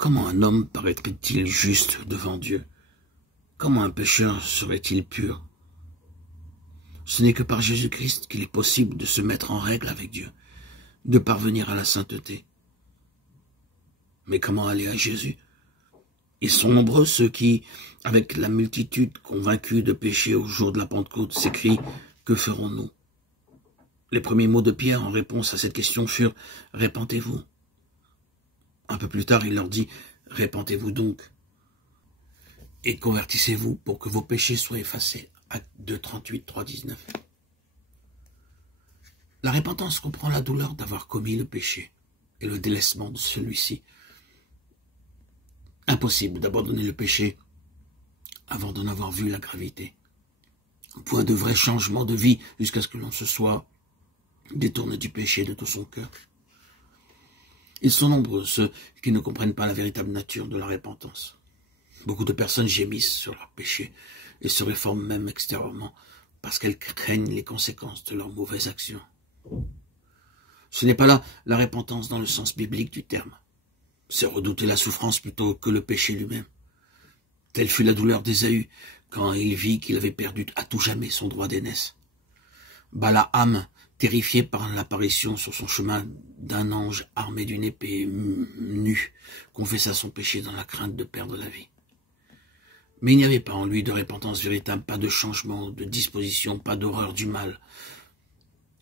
Comment un homme paraîtrait-il juste devant Dieu? Comment un pécheur serait-il pur? Ce n'est que par Jésus-Christ qu'il est possible de se mettre en règle avec Dieu, de parvenir à la sainteté. Mais comment aller à Jésus? Ils sont nombreux ceux qui, avec la multitude convaincue de péché au jour de la Pentecôte, s'écrient « Que ferons-nous » Les premiers mots de Pierre en réponse à cette question furent « Répentez-vous ». Un peu plus tard, il leur dit « Répentez-vous donc et convertissez-vous pour que vos péchés soient effacés ». Acte 2, 38, 3, 19. La repentance comprend la douleur d'avoir commis le péché et le délaissement de celui-ci. Impossible d'abandonner le péché avant d'en avoir vu la gravité. Point de vrai changement de vie jusqu'à ce que l'on se soit détourné du péché de tout son cœur. Ils sont nombreux ceux qui ne comprennent pas la véritable nature de la repentance. Beaucoup de personnes gémissent sur leur péché et se réforment même extérieurement parce qu'elles craignent les conséquences de leurs mauvaises actions. Ce n'est pas là la repentance dans le sens biblique du terme. C'est redouter la souffrance plutôt que le péché lui-même. Telle fut la douleur d'Ésaü quand il vit qu'il avait perdu à tout jamais son droit d'aînesse. Balaam, terrifié par l'apparition sur son chemin d'un ange armé d'une épée nue, confessa son péché dans la crainte de perdre la vie. Mais il n'y avait pas en lui de repentance véritable, pas de changement de disposition, pas d'horreur du mal.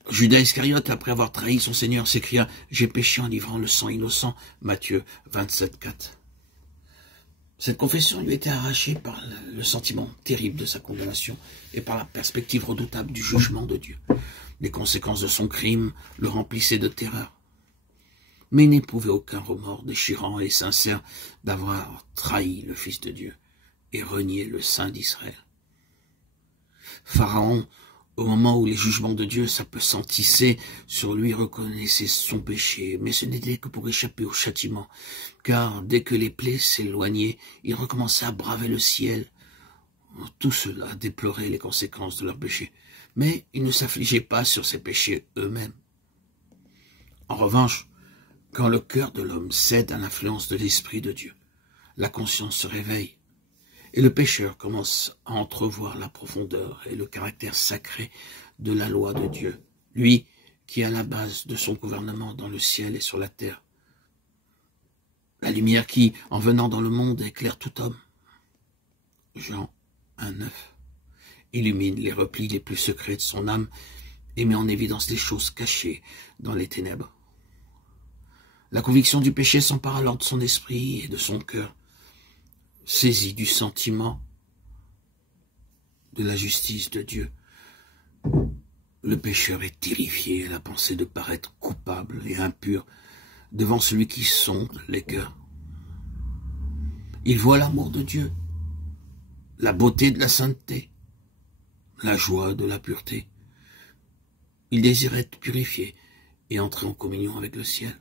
Judas Iscariote, après avoir trahi son Seigneur, s'écria « J'ai péché en livrant le sang innocent » Matthieu 27, 4. Cette confession lui était arrachée par le sentiment terrible de sa condamnation et par la perspective redoutable du jugement de Dieu. Les conséquences de son crime le remplissaient de terreur. Mais il n'éprouvait aucun remords déchirant et sincère d'avoir trahi le Fils de Dieu et renié le Saint d'Israël. Pharaon, au moment où les jugements de Dieu s'appesantissaient sur lui, reconnaissait son péché, mais ce n'était que pour échapper au châtiment, car dès que les plaies s'éloignaient, il recommençait à braver le ciel. Tout cela déplorait les conséquences de leur péché, mais ils ne s'affligeaient pas sur ces péchés eux-mêmes. En revanche, quand le cœur de l'homme cède à l'influence de l'Esprit de Dieu, la conscience se réveille, et le pécheur commence à entrevoir la profondeur et le caractère sacré de la loi de Dieu, lui qui est à la base de son gouvernement dans le ciel et sur la terre. La lumière qui, en venant dans le monde, éclaire tout homme. Jean 1,9 illumine les replis les plus secrets de son âme et met en évidence les choses cachées dans les ténèbres. La conviction du péché s'empare alors de son esprit et de son cœur, saisi du sentiment de la justice de Dieu. Le pécheur est terrifié à la pensée de paraître coupable et impur devant celui qui sonde les cœurs. Il voit l'amour de Dieu, la beauté de la sainteté, la joie de la pureté. Il désire être purifié et entrer en communion avec le ciel.